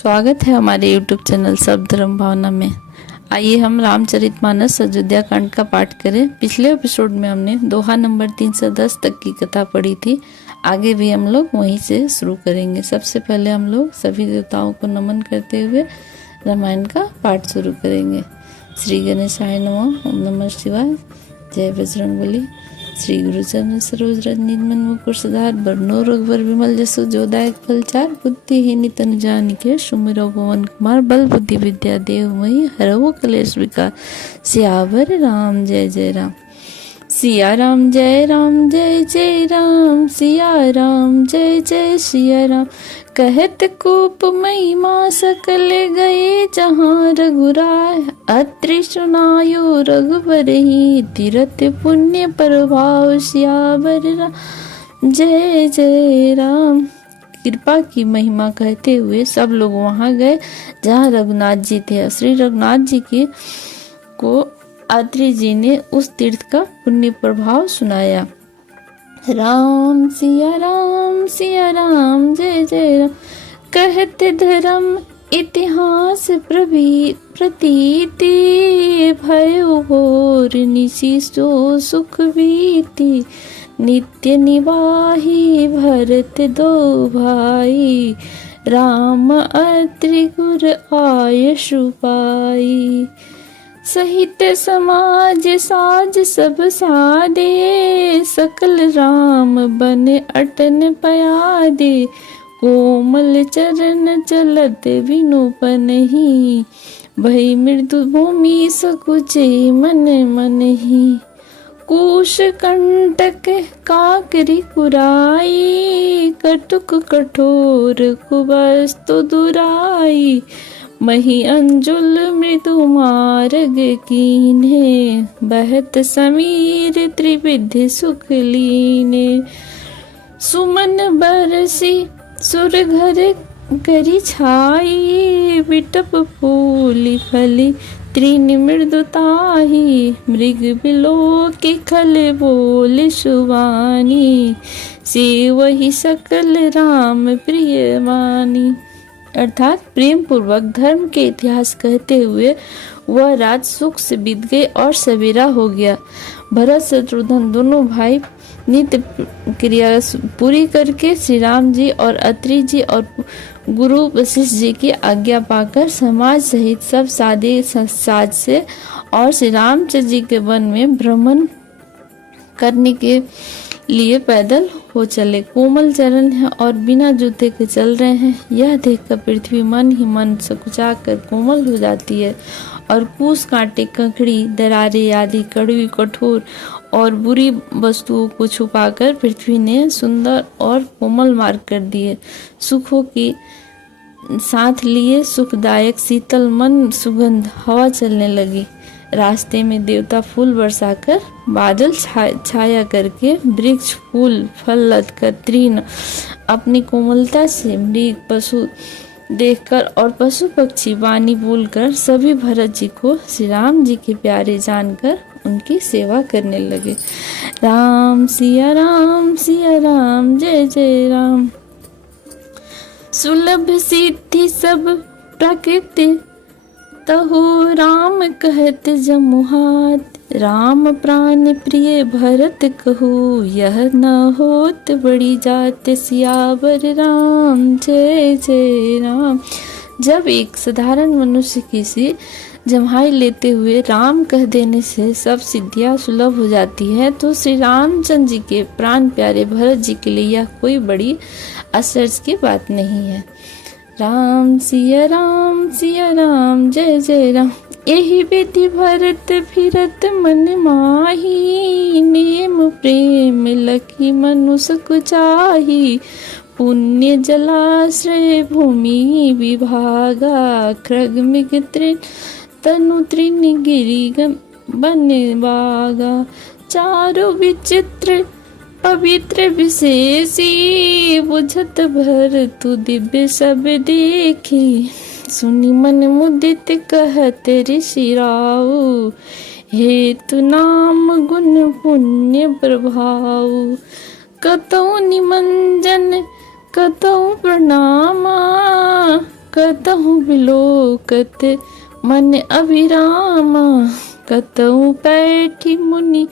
स्वागत है हमारे YouTube चैनल सब धर्म भावना में। आइए हम रामचरितमानस अयोध्या कांड का पाठ करें। पिछले एपिसोड में हमने दोहा नंबर 310 तक की कथा पढ़ी थी। आगे भी हम लोग वहीं से शुरू करेंगे। सबसे पहले हम लोग सभी देवताओं को नमन करते हुए रामायण का पाठ शुरू करेंगे। श्री गणेशाय नमः। ओम नमः शिवाय। जय बजरंगबली। श्री गुरुचरण सरोज रज निर्मल मुकुर सुधार बरनो रघुवर विमल जसु जोदायक फलचार बुद्धिहीन तनु जानिके सुमिरो पवन कुमार बल बुद्धि विद्या देवमयी हरवो कलेश विकार। सियावर राम जय जय राम। सिया राम जय जय राम। सिया राम जय जय सिया राम। कहत कूप महिमा सकल गए जहाँ रघुराय। अत्रि सुनायो रघुबर ही तीरथ पुण्य प्रभाव। सियावर राम जय जय राम। कृपा की महिमा कहते हुए सब लोग वहां गए जहाँ रघुनाथ जी थे। श्री रघुनाथ जी को अत्रि जी ने उस तीर्थ का पुण्य प्रभाव सुनाया। राम सिया राम जय जय राम। कहते धर्म इतिहास प्रतीति भयो घोर निशि सो सुख बीती। नित्य निवाही भरत दो भाई। राम अत्रि गुर आयु पाई। सहित समाज साज सब सादे। सकल राम बन अटन पयादे। कोमल चरण चलत विनुपन ही। भई मृदु भूमि सकुचे मन ही। कुश कंटक काकरी कुराई। कटुक कठोर कुबस्तु दुराई। मही अंजुल मृदु मार्ग कीन्हे। बहत समीर त्रिविधि सुख लीने। सुमन बरसी सुर घर करी छाई। विटप फूली फली त्रिन मृदुताही। मृग बिलो की खल बोल सुवानी। से वही सकल राम प्रिय वानी। अर्थात प्रेम पूर्वक धर्म के इतिहास कहते हुए वह रात सुख से बीत गई और सवेरा हो गया। भरत शत्रुघ्न दोनों भाई नित्य क्रिया पूरी करके श्री राम जी और अत्रि जी और गुरु वशिष्ठ जी की आज्ञा पाकर समाज सहित सब सादे साज से और श्री रामचंद्र जी के वन में भ्रमण करने के लिए पैदल हो चले। कोमल चरण है और बिना जूते के चल रहे हैं। यह देखकर पृथ्वी मन ही मन सकुचा कर कोमल हो जाती है और कूस कांटे ककड़ी दरारे आदि कड़वी कठोर और बुरी वस्तुओं को छुपाकर पृथ्वी ने सुंदर और कोमल मार्ग कर दिए। सुखों की साथ लिए सुखदायक शीतल मन सुगंध हवा चलने लगी। रास्ते में देवता फूल बरसाकर बादल छाया करके वृक्ष फूल फल लदकर तृण अपनी कोमलता से मृग पशु देखकर और पशु पक्षी वाणी बोलकर सभी भरत जी को श्री राम जी के प्यारे जानकर उनकी सेवा करने लगे। राम सिया राम जय जय राम। सुलभ सिद्धि सब प्रकृति तहु राम कहत जमुहात। राम प्राण प्रिय भरत कहू यह न होत बड़ी जात। सियावर राम जय जय राम। जब एक साधारण मनुष्य किसी जम्हाई लेते हुए राम कह देने से सब सिद्धियां सुलभ हो जाती है तो श्री रामचंद्र जी के प्राण प्यारे भरत जी के लिए यह कोई बड़ी आश्चर्य की बात नहीं है। राम सिया राम जय जय राम। यही विधि भरत फिरत मन माही। नेम प्रेम लखी मनुष्य कुचाही। पुण्य जलाश्रय भूमि विभागा। खृग मृग तनु तृण गिरि बन बागा। चारु विचित्र पवित्र विशेषी। बुझत भर तु दिव्य सब देखी। सुनि मन मुदित कहत ऋषि राऊ। हेतु नाम गुण पुण्य प्रभाव। कतौ निमंजन कतौ प्रणामा कतहु बिलोकत मन अभिरामा, कतहु बैठी मुनि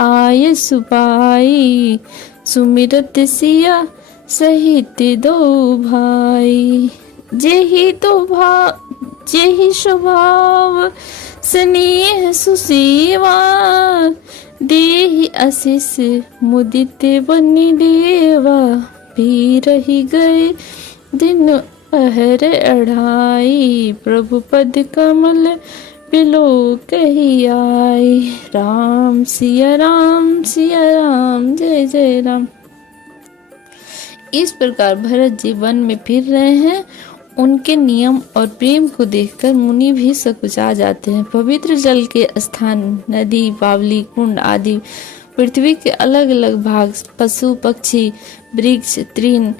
आय सुबाई, सुमिरत सिया सहित दो भाई। जेहि स्वभाव स्नेह सुसेवा, देहि आशीष मुदित बनि देवा। भी रही गए दिन पहर अढ़ाई, प्रभु पद कमल बिलो कही आई। राम सिया राम जय जय राम। इस प्रकार भरत जी वन में फिर रहे हैं। उनके नियम और प्रेम को देखकर मुनि भी सकुचा जाते हैं। पवित्र जल के स्थान, नदी, बावली, कुंड आदि, पृथ्वी के अलग अलग भाग, पशु पक्षी, वृक्ष, तृण,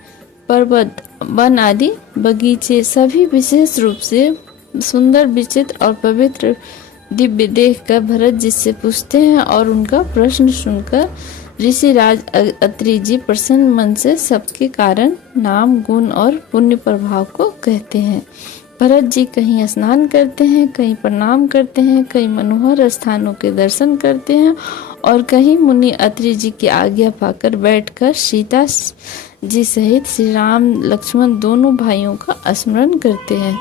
पर्वत, वन आदि बगीचे सभी विशेष रूप से सुंदर, विचित्र और पवित्र दिव्य देखकर भरत जी से पूछते हैं और उनका प्रश्न सुनकर ऋषिराज अत्रि जी प्रसन्न मन से सबके कारण, नाम, गुण और पुण्य प्रभाव को कहते हैं। भरत जी कहीं स्नान करते हैं, कहीं प्रणाम करते हैं, कहीं मनोहर स्थानों के दर्शन करते हैं और कहीं मुनि अत्रि जी की आज्ञा पाकर बैठकर सीता जी सहित श्री राम लक्ष्मण दोनों भाइयों का स्मरण करते हैं।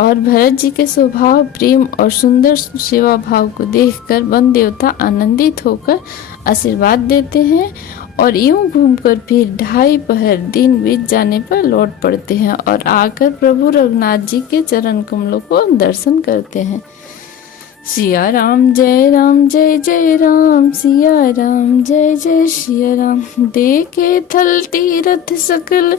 और भरत जी के स्वभाव, प्रेम और सुंदर सेवा भाव को देखकर वन देवता आनंदित होकर आशीर्वाद देते हैं और यूं घूमकर फिर 2.5 पहर दिन बीत जाने पर लौट पड़ते हैं और आकर प्रभु रघुनाथ जी के चरण कमलों को दर्शन करते हैं। सिया राम जय राम, सिया राम जय जय सिया राम। देखे थल तीरथ सकल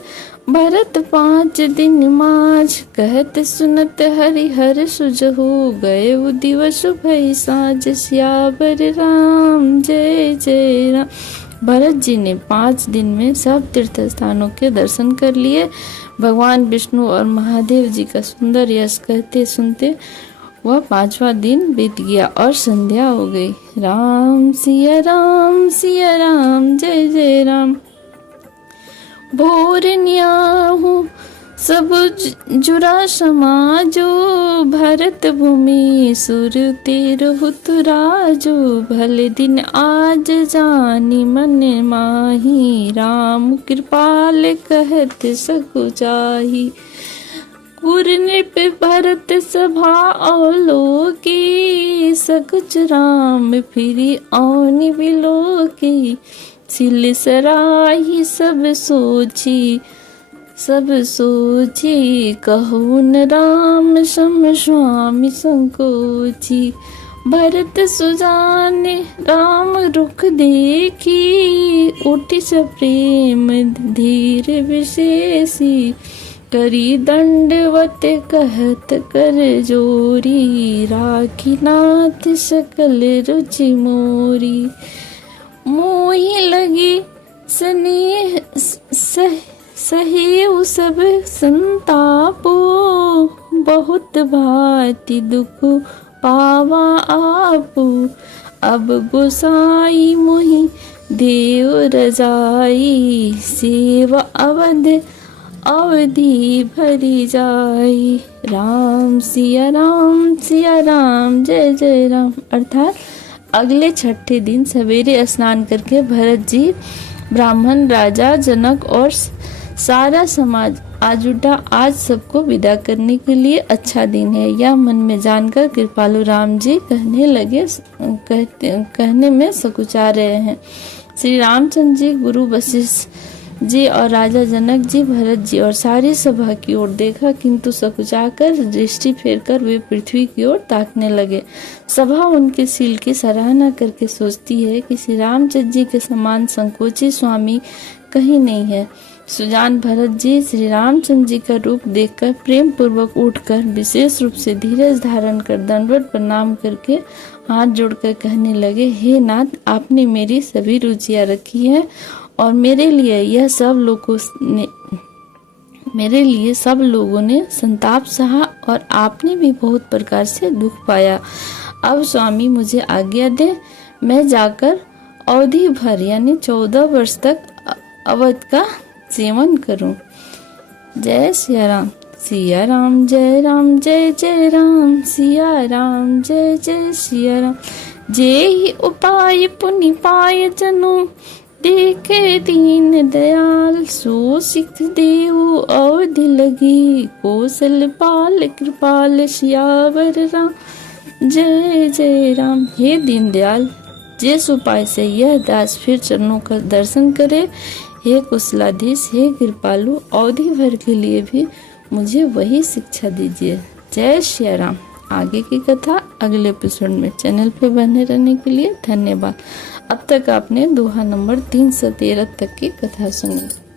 भरत 5 दिन माज, कहत सुनत हरिहर सुजहु, गए दिवस भई साँझ। सियावर राम जय जय राम। भरत जी ने 5 दिन में सब तीर्थ स्थानों के दर्शन कर लिए। भगवान विष्णु और महादेव जी का सुंदर यश कहते सुनते वह 5वां दिन बीत गया और संध्या हो गई। राम सिया राम जय जय राम। भोर न्याहू सब जुरा समाजो, भरत भूमि सुर तेरहु तुराजो। भले दिन आज जानी मन माही, राम कृपाल कहत सकुचाही। नृप भरत सभा अवलोकी, सकुच राम फिरी औनि बिलोकी। सिल सराही सब सोची, कहु न राम सम स्वामी संकोची। भरत सुजाने राम रुख देखी, उठी सप्रेम धीर विशेषी। करी दंडवत कहत कर जोरी, राखी नाथ सकल रुचि मोरी। मोहि लगी स्नेह सहेउ सब संतापो, बहुत भांति दुख पावा आपू। अब गोसाई मोहि देव रजाई, सेवा अवधि भरी जाई। राम सिया राम जय जय राम। अर्थात अगले 6ठे दिन सवेरे स्नान करके भरत जी, ब्राह्मण, राजा, जनक और सारा समाज आज उठा। आज सबको विदा करने के लिए अच्छा दिन है, यह मन में जानकर कृपालु राम जी कहने में सकुचा रहे हैं। श्री रामचंद्र जी, गुरु वशिष्ठ जी और राजा जनक जी भरत जी और सारी सभा की ओर देखा, किंतु सकुचाकर दृष्टि फेरकर वे पृथ्वी की ओर ताकने लगे। सभा उनके शील की सराहना करके सोचती है कि श्री रामचंद्र जी के समान संकोची स्वामी कहीं नहीं है। सुजान भरत जी श्री रामचंद्र जी का रूप देखकर प्रेम पूर्वक उठकर विशेष रूप से धीरज धारण कर दंडवत प्रणाम करके हाथ जोड़कर कहने लगे, हे नाथ, आपने मेरी सभी रुचियां रखी है और मेरे लिए सब लोगों ने संताप सहा और आपने भी बहुत प्रकार से दुख पाया। अब स्वामी मुझे आज्ञा दे, मैं जाकर अवधि भर यानी 14 वर्ष तक अवध का सेवन करूं। जय सिया राम। सिया राम जय जय राम, सिया राम जय जय सिया राम। जे ही उपाय पुनि पाय जनु, देखे दीन दयाल। सो सिख देहु अवधि लगी, कौशल पाल कृपाल सियावर राम जय जय राम। हे दीन दयाल, जिस उपाय से यह दास फिर चरणों का दर्शन करे, हे कुशलाधीश, हे कृपालु, अवधि भर के लिए भी मुझे वही शिक्षा दीजिए। जय श्री राम। आगे की कथा अगले एपिसोड में। चैनल पे बने रहने के लिए धन्यवाद। अब तक आपने दोहा नंबर 313 तक की कथा सुनी।